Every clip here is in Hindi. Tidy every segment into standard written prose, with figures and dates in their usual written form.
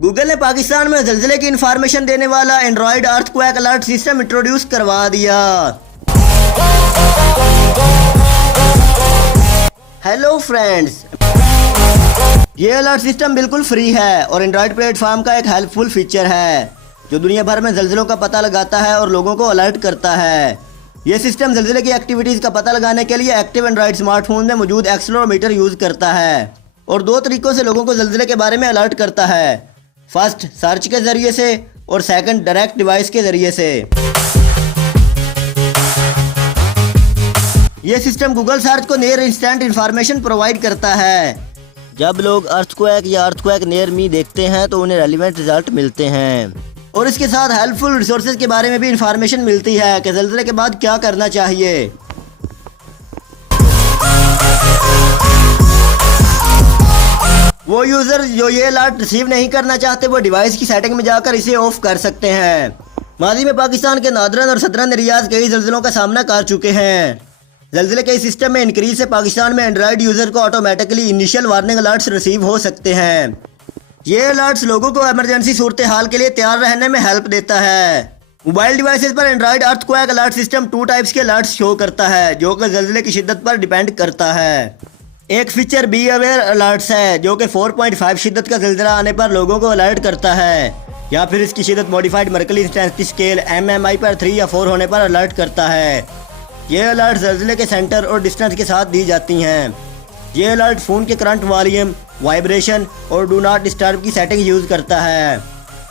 गूगल ने पाकिस्तान में ज़लज़ले की इंफॉर्मेशन देने वाला Android earthquake alert system introduce करवा दिया। हेलो फ्रेंड्स, ये अलर्ट सिस्टम बिल्कुल फ्री है और एंड्रॉयड प्लेटफॉर्म का एक हेल्पफुल फीचर है जो दुनिया भर में ज़लज़लों का पता लगाता है और लोगों को अलर्ट करता है। ये सिस्टम ज़लज़ले की एक्टिविटीज़ का पता लगाने के लिए एक्टिव एंड्रॉयड स्मार्टफोन में मौजूद एक्सेलेरोमीटर यूज़ करता है और दो तरीक़ों से लोगों को ज़लज़ले के बारे में अलर्ट करता है। फर्स्ट, सर्च के ज़रिए से और सेकंड, डायरेक्ट डिवाइस के ज़रिए से। ये सिस्टम गूगल सर्च को नियर इंस्टेंट इंफॉर्मेशन प्रोवाइड करता है। जब लोग अर्थक्वेक या अर्थक्वेक नियर मी देखते हैं तो उन्हें रेलिवेंट रिजल्ट मिलते हैं और इसके साथ हेल्पफुल रिसोर्सेज के बारे में भी इंफॉर्मेशन मिलती है कि ज़लज़ले के बाद क्या करना चाहिए। वो यूज़र जो ये अलर्ट रिसीव नहीं करना चाहते वो डिवाइस की सेटिंग में जाकर इसे ऑफ कर सकते हैं। माजी में पाकिस्तान के नादरन और सदरन एरियाज कई ज़लज़लों का सामना कर चुके हैं। ज़लज़ले के इस सिस्टम में इंक्रीज से पाकिस्तान में एंड्रॉयड यूज़र को automatically initial warning alerts receive हो सकते हैं। ये अलर्ट्स लोगों को इमरजेंसी सूरत हाल के लिए तैयार रहने में हेल्प देता है। मोबाइल डिवाइसेस पर Android earthquake alert system 2 types के अलर्ट्स शो करता है जो कि ज़लज़ले की शिद्दत पर डिपेंड करता है। एक फीचर बी अवेयर अलर्ट्स है जो कि 4.5 शिद्दत का ज़लज़ला आने पर लोगों को अलर्ट करता है, या फिर इसकी शिद्दत modified Mercalli intensity scale MMI पर 3 या 4 होने पर अलर्ट करता है। ये अलर्ट ज़लज़ले के सेंटर और डिस्टेंस के साथ दी जाती हैं। ये अलर्ट फ़ोन के करंट वॉल्यूम, वाइब्रेशन और डू नॉट डिस्टर्ब की सेटिंग यूज़ करता है।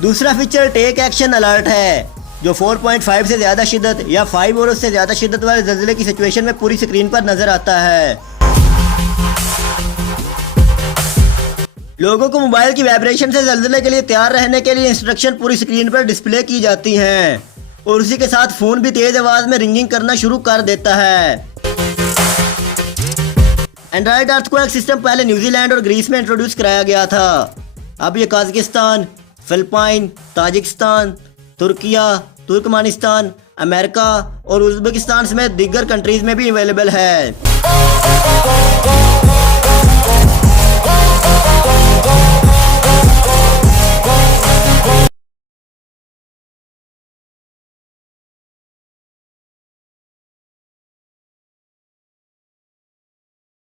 दूसरा फीचर टेक एक्शन अलर्ट है जो 4.5 से ज़्यादा शिद्दत या 5 और उससे ज़्यादा शिद्दत वाले ज़लज़ले की सिचुएशन में पूरी स्क्रीन पर नज़र आता है। लोगों को मोबाइल की वाइब्रेशन से ज़लज़ले के लिए तैयार रहने के लिए इंस्ट्रक्शन पूरी स्क्रीन पर डिस्प्ले की जाती हैं और उसी के साथ फ़ोन भी तेज़ आवाज़ में रिंगिंग करना शुरू कर देता है। एंड्रॉयड अर्थक्वेक सिस्टम पहले न्यूजीलैंड और ग्रीस में इंट्रोड्यूस कराया गया था। अब ये Kazakhstan, Philippine, Tajikistan, Türkiye, Turkmenistan, America और उज़्बेकिस्तान समेत दीगर कंट्रीज़ में भी अवेलेबल है।